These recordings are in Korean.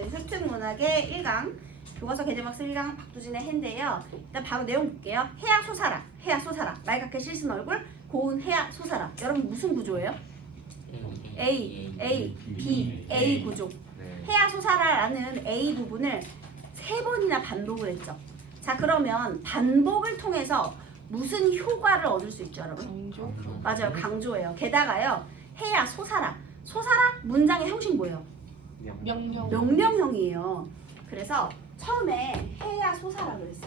네, 획득문학의 1강 교과서 개념학습 1강 박두진의 해인데요. 일단 바로 내용 볼게요. 해야 솟아라, 해야 솟아라. 맑게 씻은 얼굴, 고운 해야 솟아라. 여러분 무슨 구조예요? A, B, A 구조. 해야 솟아라라는 A 부분을 3번이나 반복을 했죠. 자, 그러면 반복을 통해서 무슨 효과를 얻을 수 있죠, 여러분? 강조? 맞아요, 강조예요. 게다가요, 해야 솟아라. 솟아라 문장의 형식 뭐예요? 명령. 명령형이에요. 그래서 처음에 해야 솟아라 그랬어.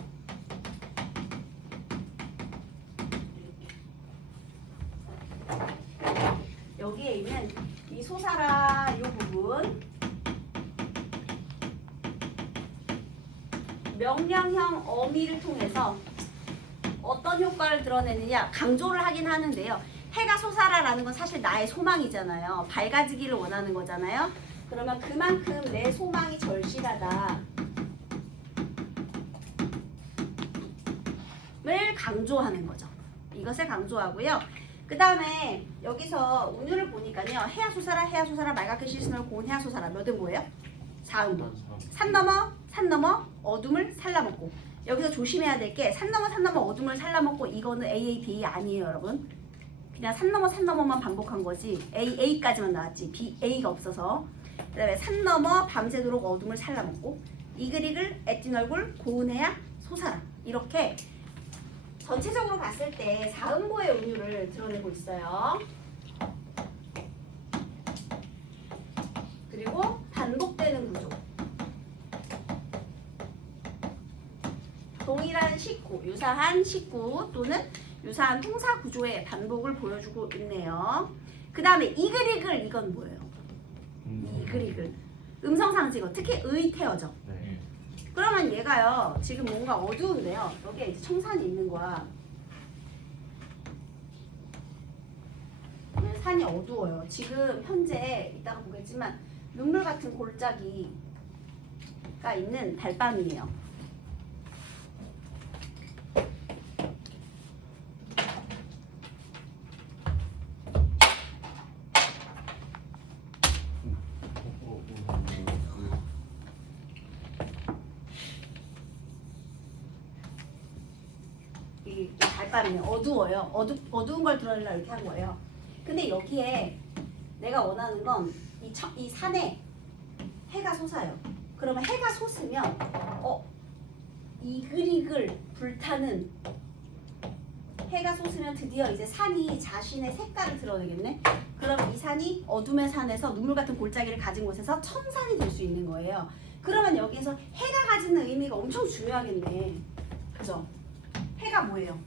여기에 있는 이 솟아라 이 부분 명령형 어미를 통해서 어떤 효과를 드러내느냐 강조를 하긴 하는데요. 해가 솟아라라는 건 사실 나의 소망이잖아요. 밝아지기를 원하는 거잖아요. 그러면 그만큼 내 소망이 절실하다 을 강조하는 거죠. 이것을 강조하고요. 그 다음에 여기서 운율을 보니까요. 해야 솟아라 맑게 씻은 얼굴 고운 해야 솟아라. 몇은 뭐예요? 4음. 산 넘어 어둠을 살라먹고. 여기서 조심해야 될 게 산 넘어 어둠을 살라먹고 이거는 AAB 아니에요, 여러분. 그냥 산 넘어만 반복한 거지. A까지만 나왔지. A가 없어서. 그 다음에 산 넘어 밤새도록 어둠을 살라먹고 이글이글 애띤 얼굴 고운 해야 솟아라. 이렇게 전체적으로 봤을 때 사음보의 운율을 드러내고 있어요. 그리고 반복되는 구조. 동일한 식구, 유사한 식구 또는 유사한 동사 구조의 반복을 보여주고 있네요. 그 다음에 이글이글 이건 뭐예요? 이글이글. 음성상징어, 특히 의태어죠. 네. 그러면 얘가요 지금 뭔가 어두운데요. 여기에 이제 청산이 있는 거야. 산이 어두워요. 지금 현재 이따가 보겠지만 눈물 같은 골짜기가 있는 달밤이에요. 이 달밤이에요. 어두워요. 어두운 걸 드러내려고 이렇게 한 거예요. 근데 여기에 내가 원하는 건 이 산에 해가 솟아요. 그러면 해가 솟으면 이글이글 불타는 해가 솟으면 드디어 이제 산이 자신의 색깔을 드러내겠네. 그러면 이 산이 어둠의 산에서 눈물 같은 골짜기를 가진 곳에서 청산이 될 수 있는 거예요. 그러면 여기에서 해가 가지는 의미가 엄청 중요하겠네. 그죠? 해가 뭐예요?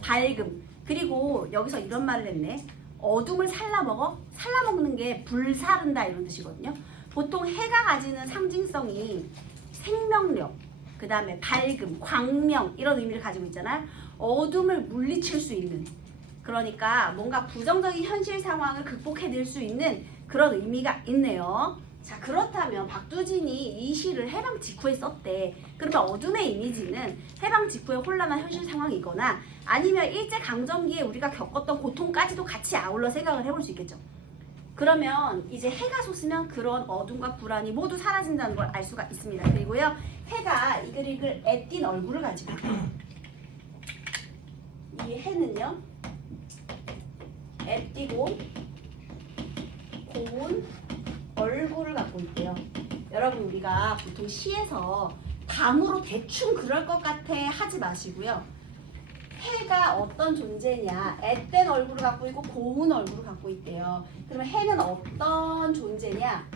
밝음. 그리고 여기서 이런 말을 했네. 어둠을 살라먹어? 살라먹는 게 불사른다 이런 뜻이거든요. 보통 해가 가지는 상징성이 생명력, 그 다음에 밝음, 광명 이런 의미를 가지고 있잖아요. 어둠을 물리칠 수 있는, 그러니까 뭔가 부정적인 현실 상황을 극복해낼 수 있는 그런 의미가 있네요. 자, 그렇다면 박두진이 이 시를 해방 직후에 썼대. 그러면 어둠의 이미지는 해방 직후의 혼란한 현실 상황이거나 아니면 일제강점기에 우리가 겪었던 고통까지도 같이 아울러 생각을 해볼 수 있겠죠. 그러면 이제 해가 솟으면 그런 어둠과 불안이 모두 사라진다는 걸 알 수가 있습니다. 그리고요, 해가 이글이글 애띤 얼굴을 가지고 있어요. 이 해는요, 애띠고 고운 얼굴을 갖고 있대요. 여러분, 우리가 보통 시에서 감으로 대충 그럴 것 같아 하지 마시고요. 해가 어떤 존재냐, 앳된 얼굴을 갖고 있고 고운 얼굴을 갖고 있대요. 그러면 해는 어떤 존재냐,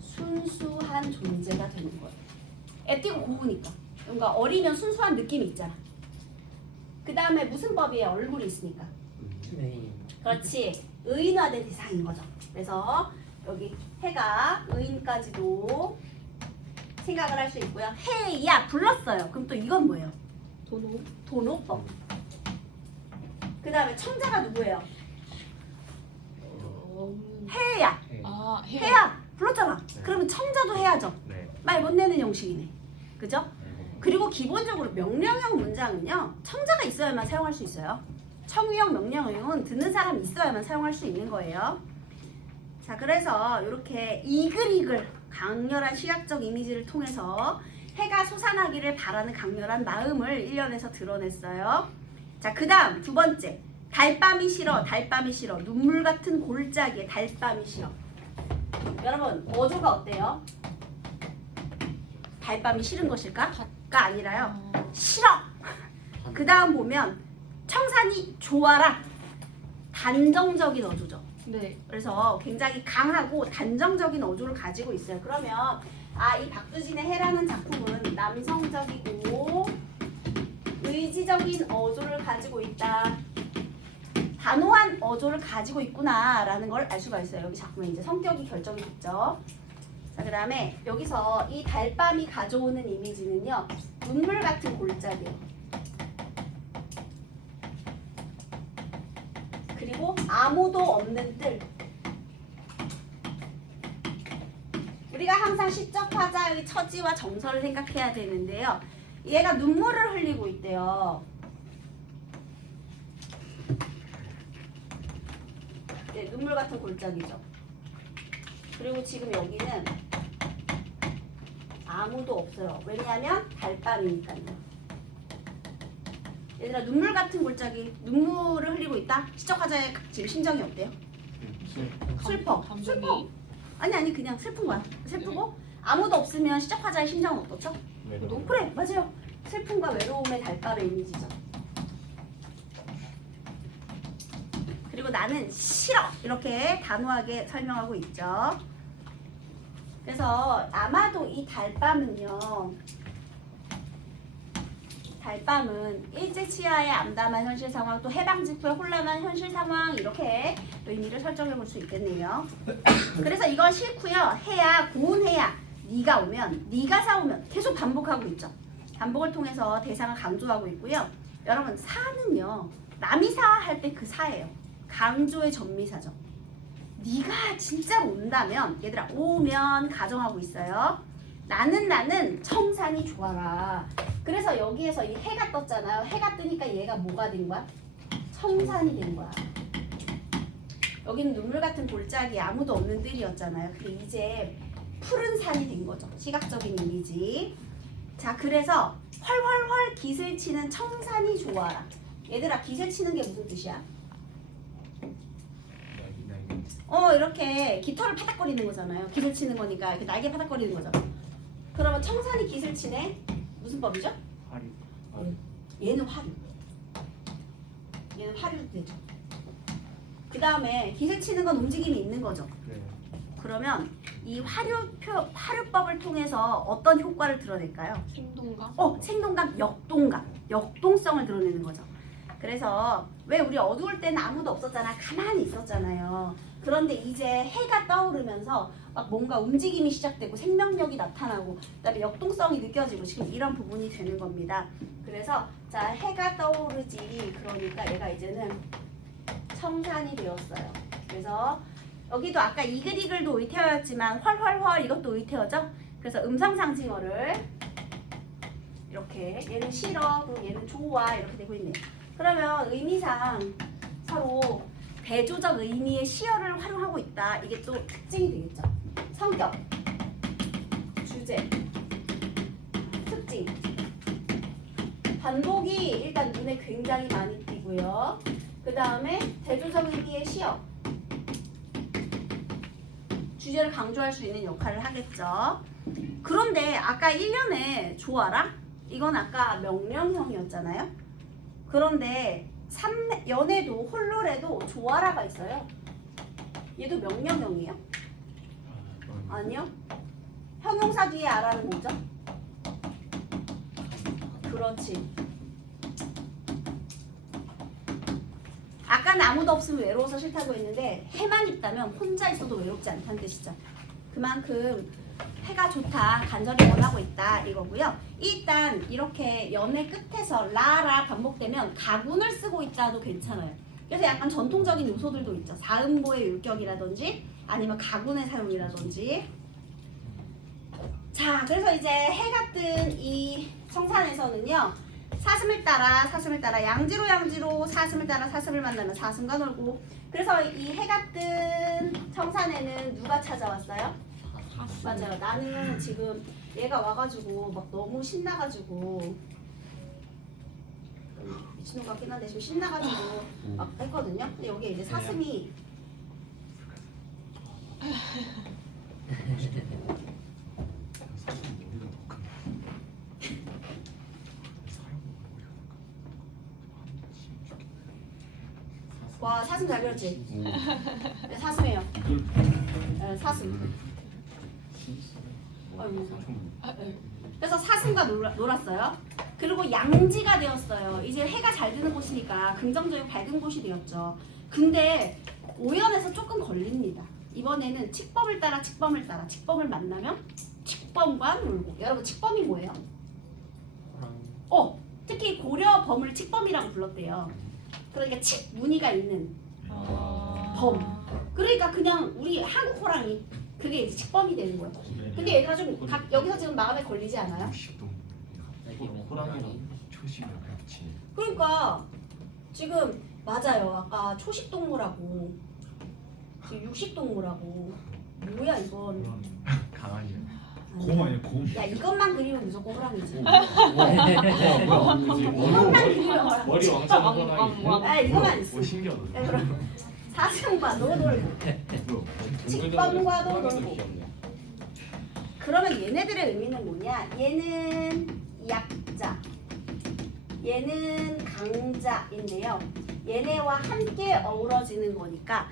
순수한 존재가 되는 거예요. 앳되고 고우니까. 뭔가 어리면 순수한 느낌이 있잖아. 그 다음에 무슨 법이에요? 얼굴이 있으니까. 그렇지. 의인화된 대상인 거죠. 그래서 여기 해가 의인까지도 생각을 할 수 있고요. 해야 불렀어요. 그럼 또 이건 뭐예요? 도노법. 그 다음에 청자가 누구예요? 해야. 아, 해야 불렀잖아. 그러면 청자도 해야죠. 네. 말 못 내는 형식이네. 그죠? 그리고 기본적으로 명령형 문장은요, 청자가 있어야만 사용할 수 있어요. 청유형 명령형은 듣는 사람이 있어야만 사용할 수 있는 거예요. 자, 그래서 이렇게 이글이글 강렬한 시각적 이미지를 통해서 해가 솟아나기를 바라는 강렬한 마음을 일련에서 드러냈어요. 자, 그 다음 두 번째. 달밤이 싫어, 달밤이 싫어. 눈물 같은 골짜기에 달밤이 싫어. 여러분, 어조가 어때요? 달밤이 싫은 것일까? 가 아니라요. 싫어. 그 다음 보면 청산이 좋아라. 단정적인 어조죠. 네. 그래서 굉장히 강하고 단정적인 어조를 가지고 있어요. 그러면 이 박두진의 해라는 작품은 남성적이고 의지적인 어조를 가지고 있다. 단호한 어조를 가지고 있구나라는 걸 알 수가 있어요. 여기 작품의 이제 성격이 결정이 됐죠. 자, 그 다음에 여기서 이 달밤이 가져오는 이미지는요. 눈물 같은 골짜기예요. 그리고 아무도 없는 뜰. 우리가 항상 시적 화자의 처지와 정서를 생각해야 되는데요. 얘가 눈물을 흘리고 있대요. 네, 눈물 같은 골짜기죠. 그리고 지금 여기는 아무도 없어요. 왜냐하면 달밤이니까요. 얘들아, 눈물 같은 골짜기, 눈물을 흘리고 있다? 시적화자의 지금 심정이 어때요? 슬퍼. 슬퍼. 아니 그냥 슬픈 거야. 슬프고 아무도 없으면 시적화자의 심정은 어떻죠? 그래, 맞아요. 슬픔과 외로움의 달밤의 이미지죠. 그리고 나는 싫어 이렇게 단호하게 설명하고 있죠. 그래서 아마도 이 달밤은 일제치하의 암담한 현실 상황, 또 해방 직후의 혼란한 현실 상황, 이렇게 의미를 설정해 볼 수 있겠네요. 그래서 이건 싫고요. 해야, 고운 해야, 네가 오면, 네가 사오면 계속 반복하고 있죠. 반복을 통해서 대상을 강조하고 있고요. 여러분, 사는요, 남이 사 할 때 그 사예요. 강조의 전미사죠. 네가 진짜로 온다면, 얘들아, 오면 가정하고 있어요. 나는 청산이 좋아라. 그래서 여기에서 이 해가 떴잖아요. 해가 뜨니까 얘가 뭐가 된 거야? 청산이 된 거야. 여기는 눈물 같은 골짜기, 아무도 없는 뜰이었잖아요. 근데 이제 푸른 산이 된 거죠. 시각적인 이미지. 자, 그래서 훨훨훨 깃을 치는 청산이 좋아라. 얘들아, 깃을 치는 게 무슨 뜻이야? 이렇게 깃털을 파닥거리는 거잖아요. 깃을 치는 거니까 이렇게 날개 파닥거리는 거죠. 그러면 청산이 깃을 치네? 무슨 법이죠? 화류. 얘는 화류. 얘는 화류 되죠. 그 다음에 깃을 치는 건 움직임이 있는 거죠. 네. 그러면 이 화류법을 통해서 어떤 효과를 드러낼까요? 생동감. 생동감, 역동감, 역동성을 드러내는 거죠. 그래서 왜 우리 어두울 때는 아무도 없었잖아. 가만히 있었잖아요. 그런데 이제 해가 떠오르면서 막 뭔가 움직임이 시작되고 생명력이 나타나고 그다음에 역동성이 느껴지고 지금 이런 부분이 되는 겁니다. 그래서 자, 해가 떠오르지. 그러니까 얘가 이제는 청산이 되었어요. 그래서 여기도 아까 이글이글도 의태어였지만 훨훨훨 이것도 의태어죠. 그래서 음성상징어를 이렇게 얘는 싫어, 그리고 얘는 좋아 이렇게 되고 있네요. 그러면 의미상 서로 대조적 의미의 시어를 활용하고 있다. 이게 또 특징이 되겠죠. 성격, 주제, 특징. 반복이 일단 눈에 굉장히 많이 띄고요. 그 다음에 대조적 의미의 시어. 주제를 강조할 수 있는 역할을 하겠죠. 그런데 아까 1년에 좋아라? 이건 아까 명령형이었잖아요. 그런데 연애도 홀로래도 좋아라가 있어요. 얘도 명령형이에요? 아니요. 형용사 뒤에 아라는 뭐죠? 그렇지. 아까는 아무도 없으면 외로워서 싫다고 했는데 해만 있다면 혼자 있어도 외롭지 않다는 뜻이죠. 그만큼 해가 좋다, 간절히 원하고 있다 이거고요. 일단 이렇게 연의 끝에서 라라 반복되면 가군을 쓰고 있다도 괜찮아요. 그래서 약간 전통적인 요소들도 있죠. 사음보의 율격이라든지 아니면 가군의 사용이라든지. 자, 그래서 이제 해가 뜬 이 청산에서는요. 사슴을 따라 양지로 사슴을 따라 사슴을 만나면 사슴과 놀고. 그래서 이 해가 뜬 청산에는 누가 찾아왔어요? 맞아요. 나는 지금 얘가 와가지고 막 너무 신나가지고 미친놈 같긴 한데 지금 신나가지고 막 했거든요. 근데 여기에 이제 사슴이 와 사슴 잘 그렸지? 네, 사슴이에요. 네, 사슴. 아이고. 네. 그래서 사슴과 놀았어요. 그리고 양지가 되었어요. 이제 해가 잘 드는 곳이니까 긍정적이고 밝은 곳이 되었죠. 근데 오연에서 조금 걸립니다. 이번에는 칙범을 따라 칙범을 만나면 칙범과 놀고. 여러분 칙범이 뭐예요? 특히 고려 범을 칙범이라고 불렀대요. 그러니까 칙 무늬가 있는 범. 그러니까 그냥 우리 한국 호랑이 그게 이제 칙범이 되는 거예요. 근데 얘가 좀 여기서 지금 마음에 걸리지 않아요? 그러니까 지금 맞아요. 아까 초식 동물하고 지금 육식 동물하고 뭐야 이건? 강아지. 곰 아니야 곰. 야 이것만 그리면 무조건 호랑이지. 이것만 그리면 호랑이. 머리 왕자 호랑이. 아 이거만 있어. 신기하다. 네, 그럼 사슴과 놀고 칙범과도 놀고. 그러면 얘네들의 의미는 뭐냐? 얘는 약자, 얘는 강자인데요. 얘네와 함께 어우러지는 거니까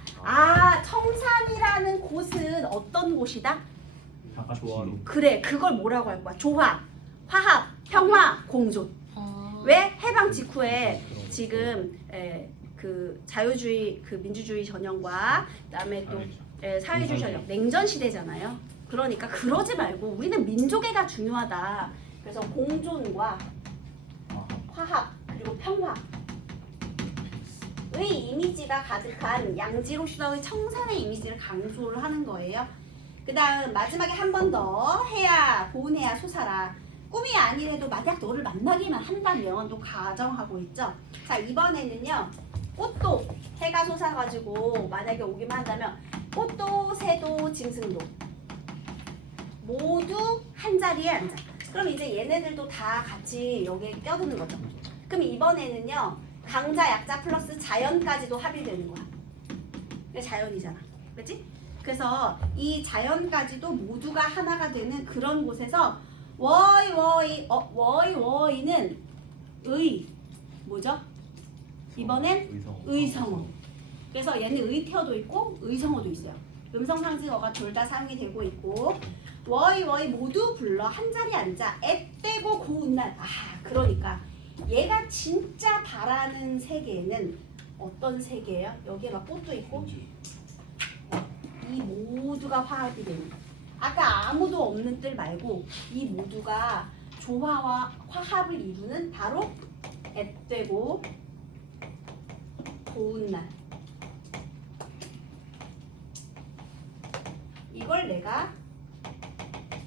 청산이라는 곳은 어떤 곳이다? 조화로. 그래, 그걸 뭐라고 할 거야? 조화, 화합, 평화, 공존. 왜? 해방 직후에 지금 그 자유주의, 그 민주주의 전형과 그다음에 또 사회주의 전형, 냉전 시대잖아요. 그러니까 그러지 말고 우리는 민족애가 중요하다. 그래서 공존과 화합 그리고 평화 의 이미지가 가득한 양지로서의 청산의 이미지를 강조를 하는 거예요. 그 다음 마지막에 한 번 더 해야 고운해야 솟아라. 꿈이 아니래도 만약 너를 만나기만 한다면 또 가정하고 있죠. 자 이번에는요. 꽃도 해가 솟아가지고 만약에 오기만 한다면 꽃도 새도 짐승도 모두 한 자리에 앉아. 그럼 이제 얘네들도 다 같이 여기에 껴드는 거죠. 그럼 이번에는요. 강자, 약자 플러스 자연까지도 합의되는 거야. 이게 자연이잖아. 그렇지? 그래서 이 자연까지도 모두가 하나가 되는 그런 곳에서 워이는 뭐죠? 이번엔 의성어. 그래서 얘는 의태어도 있고 의성어도 있어요. 음성상징어가 둘 다 사용이 되고 있고 워이 모두 불러 한자리에 앉아 앳되고 고운 날. 그러니까 얘가 진짜 바라는 세계는 어떤 세계예요? 여기에 막 꽃도 있고 이 모두가 화합이 되는 거예요. 아까 아무도 없는 뜰 말고 이 모두가 조화와 화합을 이루는 바로 앳되고 고운 날. 이걸 내가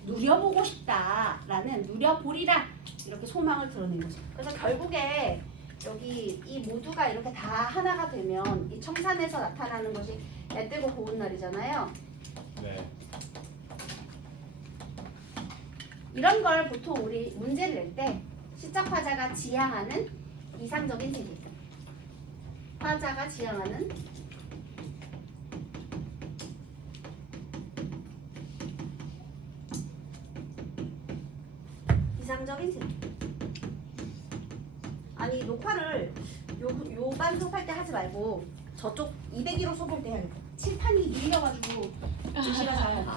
누려보고 싶다라는 누려보리라 이렇게 소망을 드러낸 거죠. 그래서 결국에 여기 이 모두가 이렇게 다 하나가 되면 이 청산에서 나타나는 것이 앳되고 고운 날이잖아요. 네. 이런 걸 보통 우리 문제를 낼 때 시적 화자가 지향하는 이상적인 세계. 화자가 지향하는 이상적인 세계. 아니 녹화를 요 반속할 때 하지 말고 저쪽 201호 소볼 때 해야겠다. 칠판이 밀려가지고 글씨가 잘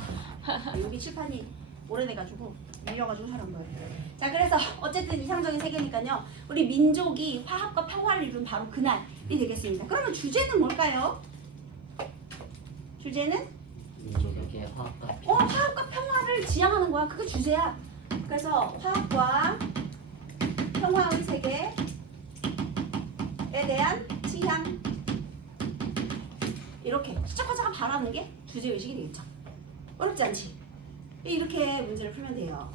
여기 칠판이 오래돼가지고 밀려가지고 사는 거예요. 자 그래서 어쨌든 이상적인 세계니까요. 우리 민족이 화합과 평화를 이룬 바로 그날이 되겠습니다. 그러면 주제는 뭘까요? 주제는 민족에게 화합과 화합과 평화를 지향하는 거야. 그게 주제야. 그래서 화합과 평화의 세계에 대한 지향. 이렇게 시작하자가 바라는 게 주제 의식이 되겠죠. 어렵지 않지? 이렇게 문제를 풀면 돼요.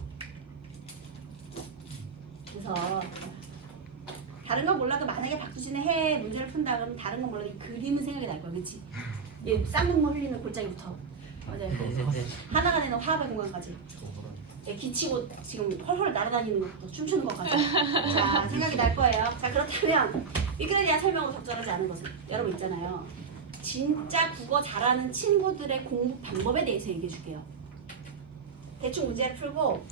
그래서 다른 건 몰라도 만약에 박수진의 해 문제를 푼다 그러면 다른 건 몰라도 이 그림은 생각이 날 거야. 그렇지? 얘 쌍둥이 흘리는 골짜기부터 맞아요. 하나가 되는 화합의 공간까지. 예, 기치고 지금 헐헐 날아다니는 것도 춤추는 것까지. 자, 생각이 날 거예요. 자, 그렇다면 위키피디아 설명으로 적절하지 않은 것은 여러분 있잖아요. 진짜 국어 잘하는 친구들의 공부 방법에 대해서 얘기해 줄게요. 대충 문제를 풀고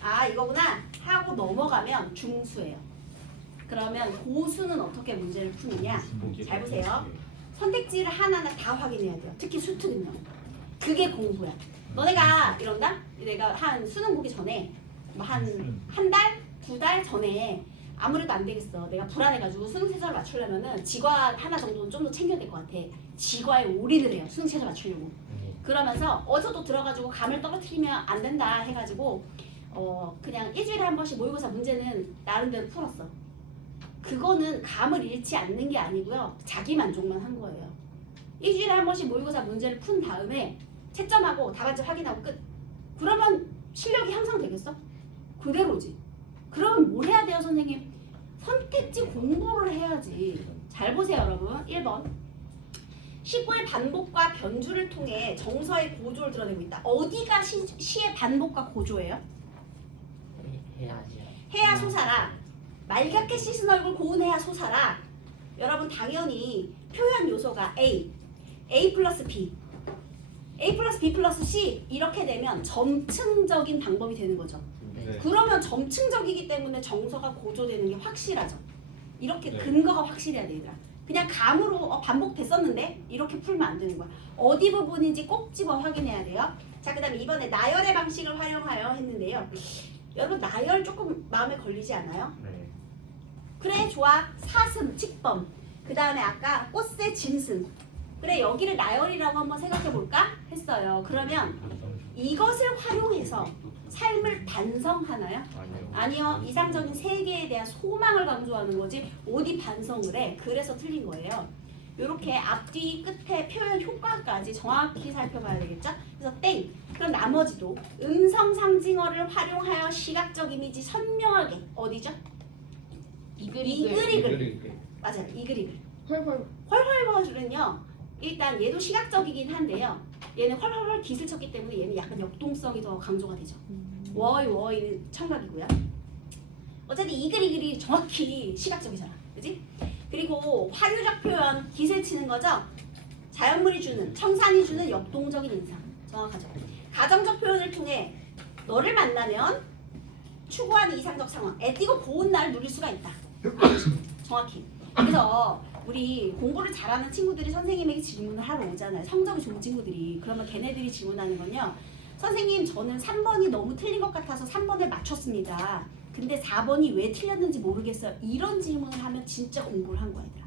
아 이거구나 하고 넘어가면 중수예요. 그러면 고수는 어떻게 문제를 푸느냐? 잘 보세요. 선택지를 하나하나 다 확인해야 돼요. 특히 수특은요. 그게 공부야. 너네가 이런다? 내가 한 수능 보기 전에 뭐 한 달, 2달 전에 아무래도 안 되겠어. 내가 불안해가지고 수능 최저를 맞추려면은 지과 하나 정도는 좀 더 챙겨야 될 것 같아. 지과에 올인을 해요. 수능 최저 맞추려고. 그러면서 어디서도 들어가지고 감을 떨어뜨리면 안 된다 해가지고 그냥 일주일에 한 번씩 모의고사 문제는 나름대로 풀었어. 그거는 감을 잃지 않는 게 아니고요. 자기 만족만 한 거예요. 일주일에 한 번씩 모의고사 문제를 푼 다음에 채점하고 답안지 확인하고 끝. 그러면 실력이 향상되겠어? 그대로지. 그러면 뭘 해야 돼요, 선생님? 선택지 공부를 해야지. 잘 보세요, 여러분. 1번. 19의 반복과 변주를 통해 정서의 고조를 드러내고 있다. 어디가 시의 반복과 고조예요? 해야지. 해야 솟아라. 말갛게 씻은 얼굴 고운해야 솟아라. 여러분 당연히 표현 요소가 A 플러스 B, A 플러스 B 플러스 C 이렇게 되면 점층적인 방법이 되는 거죠. 네. 그러면 점층적이기 때문에 정서가 고조되는 게 확실하죠. 이렇게 네. 근거가 확실해야 돼 얘들아. 그냥 감으로 반복됐었는데 이렇게 풀면 안 되는 거야. 어디 부분인지 꼭 집어 확인해야 돼요. 자, 그 다음에 이번에 나열의 방식을 활용하여 했는데요. 여러분 나열 조금 마음에 걸리지 않아요? 네. 그래 좋아. 사슴, 칙범. 그 다음에 아까 꽃새, 짐승. 그래 여기를 나열이라고 한번 생각해 볼까 했어요. 그러면 이것을 활용해서 삶을 반성하나요? 아니요. 이상적인 세계에 대한 소망을 강조하는 거지 어디 반성을 해. 그래서 틀린 거예요. 이렇게 앞뒤 끝에 표현 효과까지 정확히 살펴봐야 되겠죠? 그래서 땡. 그럼 나머지도 음성 상징어를 활용하여 시각적 이미지 선명하게 어디죠? 이글이글. 맞아요. 이글이글. 헐헐. 헐헐헐은요. 일단 얘도 시각적이긴 한데요. 얘는 헐헐헐 깃을 쳤기 때문에 얘는 약간 역동성이 더 강조가 되죠. 워이는 청각이고요. 어쨌든 이글이글이 정확히 시각적이잖아. 그지? 그리고 화류적 표현 깃을 치는 거죠. 자연물이 주는, 청산이 주는 역동적인 인상. 정확하죠. 가정적 표현을 통해 너를 만나면 추구하는 이상적 상황. 애띠고 고운 날을 누릴 수가 있다. 정확히. 그래서 우리 공부를 잘하는 친구들이 선생님에게 질문을 하러 오잖아요. 성적이 좋은 친구들이. 그러면 걔네들이 질문하는 건요. 선생님 저는 3번이 너무 틀린 것 같아서 3번을 맞췄습니다. 근데 4번이 왜 틀렸는지 모르겠어요. 이런 질문을 하면 진짜 공부를 한 거야 얘들아.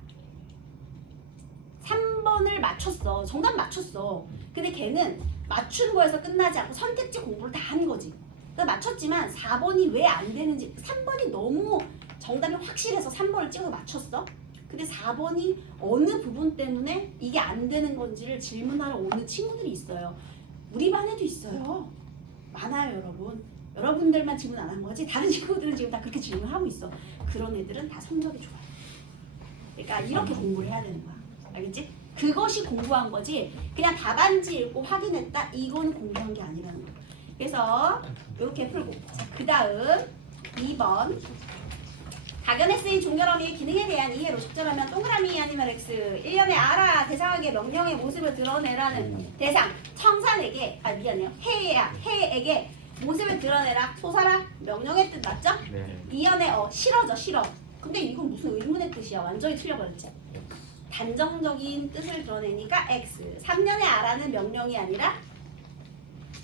3번을 맞췄어. 정답 맞췄어. 근데 걔는 맞춘 거에서 끝나지 않고 선택지 공부를 다 한 거지. 그러니까 맞췄지만 4번이 왜 안 되는지 3번이 너무 정답이 확실해서 3번을 찍어서 맞췄어. 근데 4번이 어느 부분 때문에 이게 안 되는 건지를 질문하러 오는 친구들이 있어요. 우리 반에도 있어요. 많아요 여러분. 여러분들만 질문 안 한 거지 다른 친구들은 지금 다 그렇게 질문하고 있어. 그런 애들은 다 성적이 좋아요. 그러니까 이렇게 공부를 해야 되는 거야. 알겠지? 그것이 공부한 거지 그냥 답안지 읽고 확인했다 이건 공부한 게 아니라는 거야. 그래서 이렇게 풀고 그 다음 2번 각연에 쓰인 종결어미의 기능에 대한 이해로 적절하면 동그라미 아니면 X 1년에 알아 대상에게 명령의 모습을 드러내라는 대상 청산에게 미안해요 해에게 모습을 드러내라 솟아라 명령의 뜻 맞죠? 네. 2년에 싫어져 싫어 근데 이건 무슨 의문의 뜻이야 완전히 틀려버렸지 단정적인 뜻을 드러내니까 X 3년에 알아는 명령이 아니라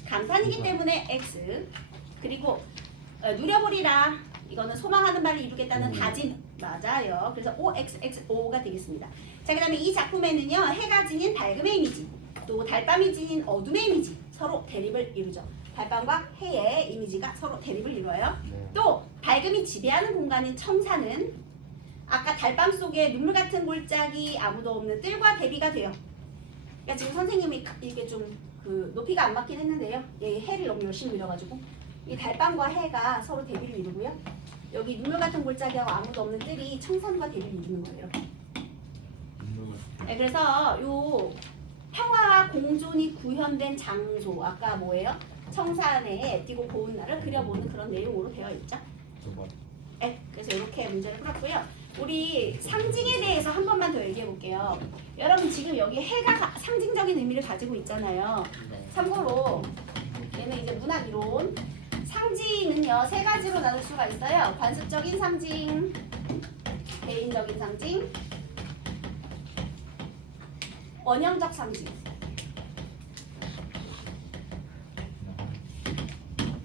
감탄이기 때문에 X 그리고 누려보리라 이거는 소망하는 바를 이루겠다는 다짐 맞아요. 그래서 OXXO가 되겠습니다. 자, 그다음에 이 작품에는요 해가 지닌 밝음의 이미지, 또 달밤이 지닌 어둠의 이미지 서로 대립을 이루죠. 달밤과 해의 이미지가 서로 대립을 이루어요. 또 밝음이 지배하는 공간인 청산은 아까 달밤 속에 눈물 같은 골짜기 아무도 없는 뜰과 대비가 돼요. 그러니까 지금 선생님이 이게 좀 그 높이가 안 맞긴 했는데요. 얘 해를 너무 열심히 그려가지고 이 달밤과 해가 서로 대비를 이루고요. 여기 눈물 같은 골짜기하고 아무도 없는 뜰이 청산과 대비를 이루는 거예요. 이렇게. 네, 그래서 요 평화와 공존이 구현된 장소. 아까 뭐예요? 청산에 띄고 고운 날을 그려보는 그런 내용으로 되어 있죠. 두 번. 네, 그래서 이렇게 문제를 풀었고요. 우리 상징에 대해서 한 번만 더 얘기해 볼게요. 여러분 지금 여기 해가 상징적인 의미를 가지고 있잖아요. 네. 참고로 얘는 이제 문학 이론. 상징은요 세 가지로 나눌 수가 있어요. 관습적인 상징, 개인적인 상징, 원형적 상징.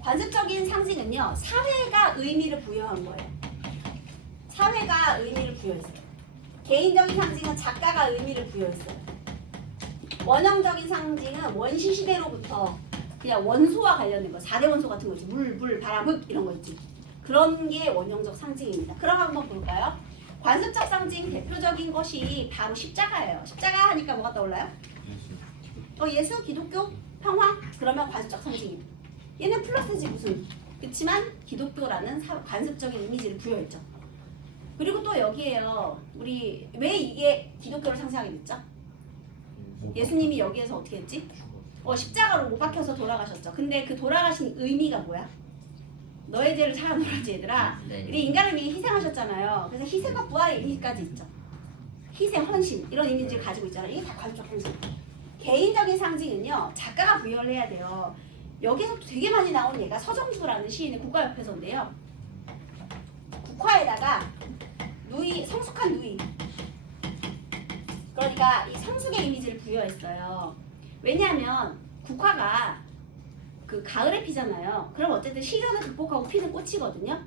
관습적인 상징은요 사회가 의미를 부여한 거예요. 사회가 의미를 부여했어요. 개인적인 상징은 작가가 의미를 부여했어요. 원형적인 상징은 원시 시대로부터 그냥 원소와 관련된 거, 4대 원소 같은 거 있지. 물, 불, 바람, 흙 이런 거 있지. 그런 게 원형적 상징입니다. 그럼 한번 볼까요? 관습적 상징 대표적인 것이 바로 십자가예요. 십자가 하니까 뭐가 떠올라요? 예수, 기독교, 평화? 그러면 관습적 상징이에요. 얘는 플러스지 무슨. 그렇지만 기독교라는 관습적인 이미지를 부여했죠. 그리고 또 여기에요. 우리 왜 이게 기독교를 상징하게 됐죠? 예수님이 여기에서 어떻게 했지? 십자가로 못 박혀서 돌아가셨죠. 근데 그 돌아가신 의미가 뭐야? 너의 죄를 사하노라지 얘들아. 네. 우리 인간을 위해 희생하셨잖아요. 그래서 희생과 부활의 의미까지 있죠. 희생, 헌신 이런 이미지를 가지고 있잖아요. 이게 다 관습적 상징. 개인적인 상징은요. 작가가 부여를 해야 돼요. 여기서 되게 많이 나온 얘가 서정주라는 시인의 국가협회서인데요. 국화에다가 누이, 성숙한 누이. 그러니까 이 성숙의 이미지를 부여했어요. 왜냐하면 국화가 그 가을에 피잖아요. 그럼 어쨌든 시련을 극복하고 피는 꽃이거든요.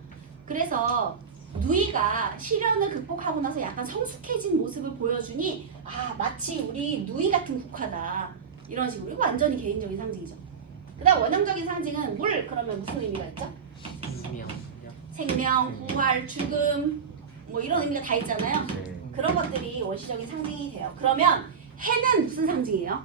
그래서 누이가 시련을 극복하고 나서 약간 성숙해진 모습을 보여주니 마치 우리 누이 같은 국화다. 이런 식으로. 이거 완전히 개인적인 상징이죠. 그 다음 원형적인 상징은 물. 그러면 무슨 의미가 있죠? 생명, 부활, 죽음 뭐 이런 의미가 다 있잖아요. 그런 것들이 원시적인 상징이 돼요. 그러면 해는 무슨 상징이에요?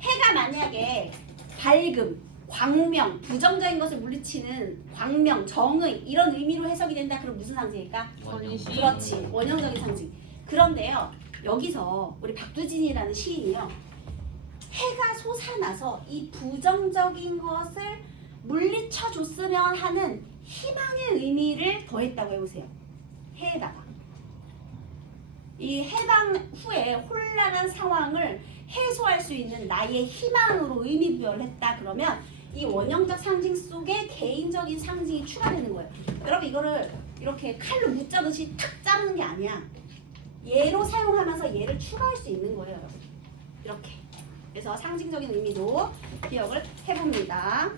해가 만약에 밝음, 광명, 부정적인 것을 물리치는 광명, 정의 이런 의미로 해석이 된다. 그럼 무슨 상징일까? 원시. 그렇지, 원형적인 상징. 그런데요, 여기서 우리 박두진이라는 시인이요, 해가 솟아나서 이 부정적인 것을 물리쳐 줬으면 하는 희망의 의미를 더했다고 해보세요. 해에다가. 이 해방 후에 혼란한 상황을 해소할 수 있는 나의 희망으로 의미 부여를 했다. 그러면 이 원형적 상징 속에 개인적인 상징이 추가되는 거예요. 여러분 이거를 이렇게 칼로 무자듯이 탁 자르는 게 아니야. 얘로 사용하면서 얘를 추가할 수 있는 거예요, 여러분. 이렇게. 그래서 상징적인 의미도 기억을 해봅니다.